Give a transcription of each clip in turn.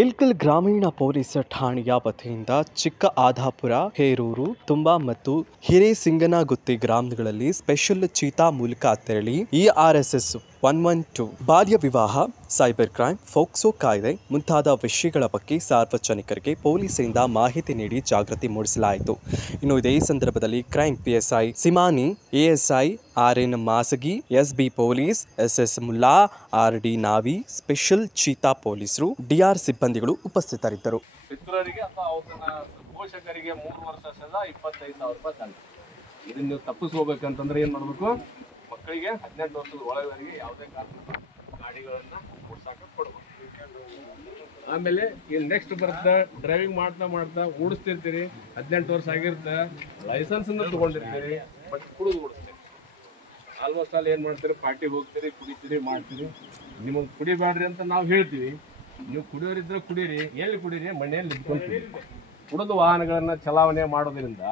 ಇಲ್ಕಲ್ ಗ್ರಾಮೀಣ ಪೊಲೀಸ್ ಠಾಣೆಯ ವತಿಯಿಂದ ಚಿಕ್ಕ ಆದಾಪುರ, ಹೇರೂರು, ತುಂಬಾ ಮತ್ತು ಹಿರೇಸಿಂಗನಗುತ್ತಿ ಗ್ರಾಮಗಳಲ್ಲಿ ಸ್ಪೆಷಲ್ ಚೀತಾ ಮೂಲಕ ತೆರಳಿ ERSS 112 ಬಾಲ್ಯ ವಿವಾಹ, ಸೈಬರ್ ಕ್ರೈಮ್, ಫೋಕ್ಸೋ ಕಾಯ್ದೆ ಮುಂತಾದ ವಿಷಯಗಳ ಬಗ್ಗೆ ಸಾರ್ವಜನಿಕರಿಗೆ ಪೊಲೀಸರಿಂದ ಮಾಹಿತಿ ನೀಡಿ ಜಾಗೃತಿ ಮೂಡಿಸಲಾಯಿತು. ಇನ್ನು ಇದೇ ಸಂದರ್ಭದಲ್ಲಿ crime PSI Simani, ASI RN Masagi, SB police SS Mulla, RD Navi, special cheetah ಪೊಲೀಸರು, DR ಸಿಬ್ಬಂದಿಗಳು ಉಪಸ್ಥಿತರಿದ್ದರು. ಪಿತೃರಿಗೆ ಅಥವಾ ಅವನ ಪೋಷಕರಿಗೆ 3 ವರ್ಷ ಸದಾ 25,000 ರೂಪಾಯಿ ದಂಡ. ಇದನ್ನು ನೀವು ತಪ್ಪಿಸ್ಕೋಬೇಕಂತಂದ್ರೆ ಏನು ಮಾಡಬೇಕು? ಮಕ್ಕಳಿಗೆ 18 ವರ್ಷದ ಒಳಗವರೆಗೆ ಯಾವುದೇ ಕಾರಣಕ್ಕೂ ಗಾಡಿಗಳನ್ನು ಓಡಿಸಕ್ಕೆ ಕೊಡಬೇಕು. ಆಮೇಲೆ ಇಲ್ಲಿ ನೆಕ್ಸ್ಟ್ ಬರುತ್ತೆ, ಡ್ರೈವಿಂಗ್ ಮಾಡ್ತಾ ಓಡಿಸ್ತಿರ್ತೀರಿ, 18 ವರ್ಷ ಆಗಿರುತ್ತೆ, ಲೈಸೆನ್ಸನ್ನು ತೊಗೊಂಡಿರ್ತೀರಿ, ಬಟ್ ಕುಡಿದು ಓಡಿಸ್ತೀರಿ. ಆಲ್ಮೋಸ್ಟ್ ಅಲ್ಲಿ ಏನು ಮಾಡ್ತೀರಿ? ಪಾರ್ಟಿಗೆ ಹೋಗ್ತೀರಿ, ಕುಡಿತೀರಿ, ಮಾಡ್ತೀರಿ. ನಿಮಗೆ ಕುಡಿಬೇಡ್ರಿ ಅಂತ ನಾವು ಹೇಳ್ತೀವಿ. ನೀವು ಕುಡಿಯೋರಿದ್ರೆ ಕುಡೀರಿ, ಎಲ್ಲಿ ಕುಡೀರಿ? ಮನೆಯಲ್ಲಿ ನಿಂತ್ಕೊಂತೀರಿ. ಕುಡಿದು ವಾಹನಗಳನ್ನು ಚಲಾವಣೆ ಮಾಡೋದ್ರಿಂದ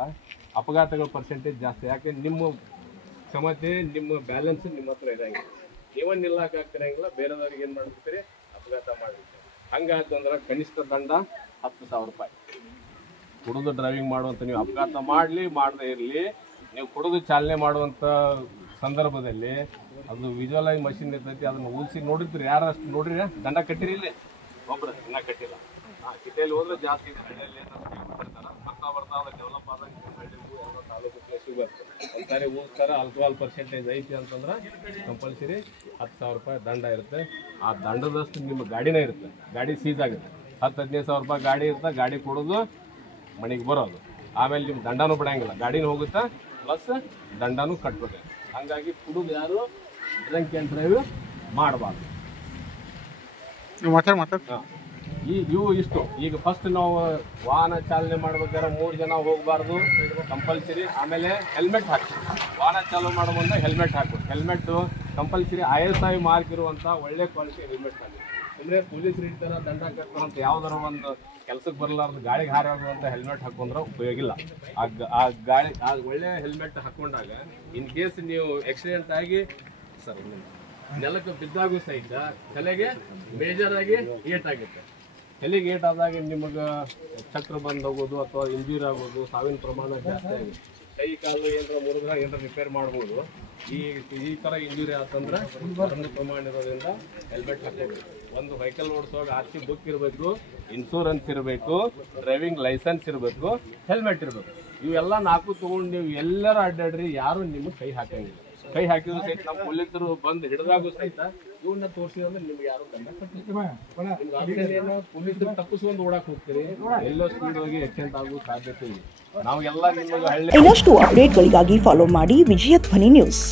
ಅಪಘಾತಗಳ ಪರ್ಸೆಂಟೇಜ್ ಜಾಸ್ತಿ. ಯಾಕೆ? ನಿಮ್ಮ ಕ್ಷಮತೆ, ನಿಮ್ಮ ಬ್ಯಾಲೆನ್ಸ್ ನಿಮ್ಮ ಹತ್ರ ಇರಂಗಿಲ್ಲ. ನೀವನ್ನ ನಿಲ್ಲಕ್ಕಾಗ್ತಿರಂಗಿಲ್ಲ, ಬೇರೆದವ್ರಿಗೆ ಏನು ಮಾಡಿರ್ತೀರಿ? ಅಪಘಾತ ಮಾಡಿರ್ತೀರಿ. ಹಂಗಾಯ್ತು ಅಂದ್ರೆ ಕನಿಷ್ಠ ದಂಡ 10,000 ರೂಪಾಯಿ. ಕುಡಿದು ಡ್ರೈವಿಂಗ್ ಮಾಡುವಂಥ ನೀವು ಅಪಘಾತ ಮಾಡದೇ ಇರಲಿ, ನೀವು ಕುಡಿದು ಚಾಲನೆ ಮಾಡುವಂಥ ಸಂದರ್ಭದಲ್ಲಿ ಅದು ವಿಜುವಲೈಸ್ ಮಷಿನ್ ಇರ್ತೈತಿ, ಅದನ್ನು ಊದಿಸಿ ನೋಡಿರ್ತೀರಿ. ಯಾರು ಅಷ್ಟು ನೋಡ್ರಿ? ದಂಡ ಕಟ್ಟಿರಿ? ಇಲ್ಲಿ ಒಬ್ಬರು ಇನ್ನೂ ಕಟ್ಟಿಲ್ಲ. ಸಿಟಿಯಲ್ಲಿ ಹೋದ್ರೆ ಜಾಸ್ತಿ ಹಳ್ಳಿಯಲ್ಲಿ ಬರ್ತಾ ಅದು ಡೆವಲಪ್ ಆದಾಗ ತಾಲೂಕು ಪ್ಲೇಸಿಗೆ ಬರ್ತದೆ. ಒಂದ್ಸಾರಿ ಊದ್ತಾರೆ, ಆಲ್ಕೋಹಾಲ್ ಪರ್ಸೆಂಟೇಜ್ ಐತಿ ಅಂತಂದ್ರೆ ಕಂಪಲ್ಸರಿ 10,000 ರೂಪಾಯಿ ದಂಡ ಇರುತ್ತೆ. ಆ ದಂಡದಷ್ಟು ನಿಮ್ಮ ಗಾಡಿನೇ ಇರುತ್ತೆ, ಗಾಡಿ ಸೀಸ್ ಆಗುತ್ತೆ. 10-15,000 ರೂಪಾಯಿ ಗಾಡಿ ಇರುತ್ತೆ, ಗಾಡಿ ಕೊಡೋದು, ಮನೆಗೆ ಬರೋದು. ಆಮೇಲೆ ನಿಮ್ಮ ದಂಡನೂ ಬಿಡಂಗಿಲ್ಲ, ಗಾಡಿನೂ ಹೋಗುತ್ತೆ, ಪ್ಲಸ್ ದಂಡನೂ ಕಟ್ಬೇಕು. ಹಾಗಾಗಿ ಕುಡಿದು ಯಾರು ಡ್ರಂಕ್ ಆ್ಯಂಡ್ ಡ್ರೈವ್ ಮಾಡಬಾರ್ದು. ಇವು ಇಷ್ಟು. ಈಗ ಫಸ್ಟ್ ನಾವು ವಾಹನ ಚಾಲನೆ ಮಾಡ್ಬೇಕಾದ್ರೆ 3 ಜನ ಹೋಗಬಾರ್ದು, ಕಂಪಲ್ಸರಿ. ಆಮೇಲೆ ಹೆಲ್ಮೆಟ್ ಹಾಕಿ, ವಾಹನ ಚಾಲೂ ಮಾಡೋ ಮುಂದೆ ಹೆಲ್ಮೆಟ್ ಹಾಕಬೇಕು. ಹೆಲ್ಮೆಟ್ಟು ಕಂಪಲ್ಸರಿ ISI ಮಾರ್ಕ್ ಇರುವಂಥ ಒಳ್ಳೆ ಕ್ವಾಲಿಟಿ ಹೆಲ್ಮೆಟ್ ಹಾಕಿ. ಅಂದರೆ ಪೊಲೀಸರು ಇರ್ತಾರೆ, ದಂಡ ಹಾಕ್ತಾರಂತ ಯಾವ್ದಾರ ಒಂದು ಕೆಲಸಕ್ಕೆ ಬರಲಾರ್ದು ಗಾಳಿಗೆ ಹಾರಾಗುವಂಥ ಹೆಲ್ಮೆಟ್ ಹಾಕೊಂಡ್ರೆ ಉಪಯೋಗ ಇಲ್ಲ. ಆ ಒಳ್ಳೆ ಹೆಲ್ಮೆಟ್ ಹಾಕೊಂಡಾಗ ಇನ್ ಕೇಸ್ ನೀವು ಆಕ್ಸಿಡೆಂಟ್ ಆಗಿ ನೆಲಕ್ಕೆ ಬಿದ್ದಾಗೂ ಸಹಿತ ತಲೆಗೆ ಮೇಜರ್ ಆಗಿ ಏಟಾಗುತ್ತೆ. ತಲೆಗೆ ಏಟಾದಾಗ ನಿಮಗೆ ಚಕ್ರ ಬಂದು ಹೋಗೋದು ಅಥವಾ ಇಂಜೂರಿ ಆಗೋದು, ಸಾವಿನ ಪ್ರಮಾಣ ಜಾಸ್ತಿ ಆಗುತ್ತೆ. ಕೈ ಕಾಲು ಏನಾರ ಮುರಿದ್ರೆ ಏನಾರ ರಿಪೇರ್ ಮಾಡ್ಬೋದು. ಈ ಥರ ಇಂಜುರಿ ಆತಂದ್ರೆ ಸಣ್ಣ ಪ್ರಮಾಣ ಇರೋದ್ರಿಂದ ಹೆಲ್ಮೆಟ್ ಹಾಕೋಬೇಕು. ಒಂದು ವೆಹಿಕಲ್ ಓಡಿಸುವಾಗ RC ಬುಕ್ ಇರಬೇಕು, ಇನ್ಶೂರೆನ್ಸ್ ಇರಬೇಕು, ಡ್ರೈವಿಂಗ್ ಲೈಸೆನ್ಸ್ ಇರಬೇಕು, ಹೆಲ್ಮೆಟ್ ಇರಬೇಕು. ಇವೆಲ್ಲ 4 ತೊಗೊಂಡು ನೀವು ಎಲ್ಲರೂ ಅಡ್ಡಾಡ್ರಿ, ಯಾರು ನಿಮಗೆ ಕೈ ಹಾಕಂಗಿಲ್ಲ. ಕೈ ಹಾಕಿದ್ರು ಸಹಿತ ನಮ್ಮ ಪೊಲೀಸರು ಬಂದು ಹಿಡಿದಾಗೂ ಸಹಿತ ಇವನ್ನ ತೋರಿಸಿದ್ರೆ ನಿಮ್ಗೆ ಯಾರು ದಂಡ ಕಟ್ಟಿಲ್ಲ. ಪೊಲೀಸರು ತಪ್ಪಿಸ್ಕೊಂಡು ಓಡಾಕ್ ಹೋಗ್ತೀರಿ, ಎಲ್ಲೋ ಸ್ಪೀಡ್ ಹೋಗಿ ಆಕ್ಸಿಡೆಂಟ್ ಆಗೋ ಸಾಧ್ಯತೆ ಇದೆ. ನಾವು ಎಲ್ಲ ನಿಮಗೆ ಇನ್ನಷ್ಟು ಅಪ್ಡೇಟ್ಗಳಿಗಾಗಿ ಫಾಲೋ ಮಾಡಿ ವಿಜಯ ಧ್ವನಿ ನ್ಯೂಸ್.